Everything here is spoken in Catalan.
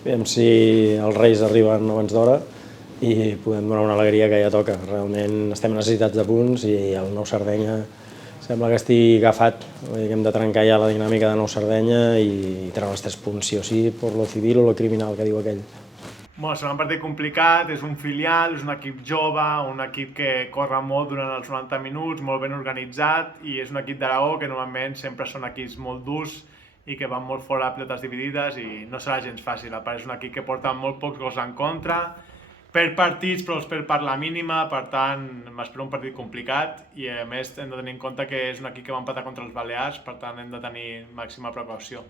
Aviam si els Reis arriben abans d'hora i podem donar una alegria que ja toca. Realment estem necessitats de punts i el Nou Sardenya sembla que estigui agafat. Vull dir que hem de trencar ja la dinàmica de Nou Sardenya i treure els 3 punts, sí o sí, per lo civil o lo criminal, que diu aquell. Bueno, serà un partit complicat, és un filial, és un equip jove, un equip que corre molt durant els 90 minuts, molt ben organitzat, i és un equip d'Aragó que normalment sempre són equips molt durs i que van molt fora a pilotes dividides i no serà gens fàcil. A part, és un equip que porta molt pocs gols en contra, per partits però els perd per la mínima, per tant m'espero un partit complicat i a més hem de tenir en compte que és un equip que va empatar contra els Balears, per tant hem de tenir màxima precaució.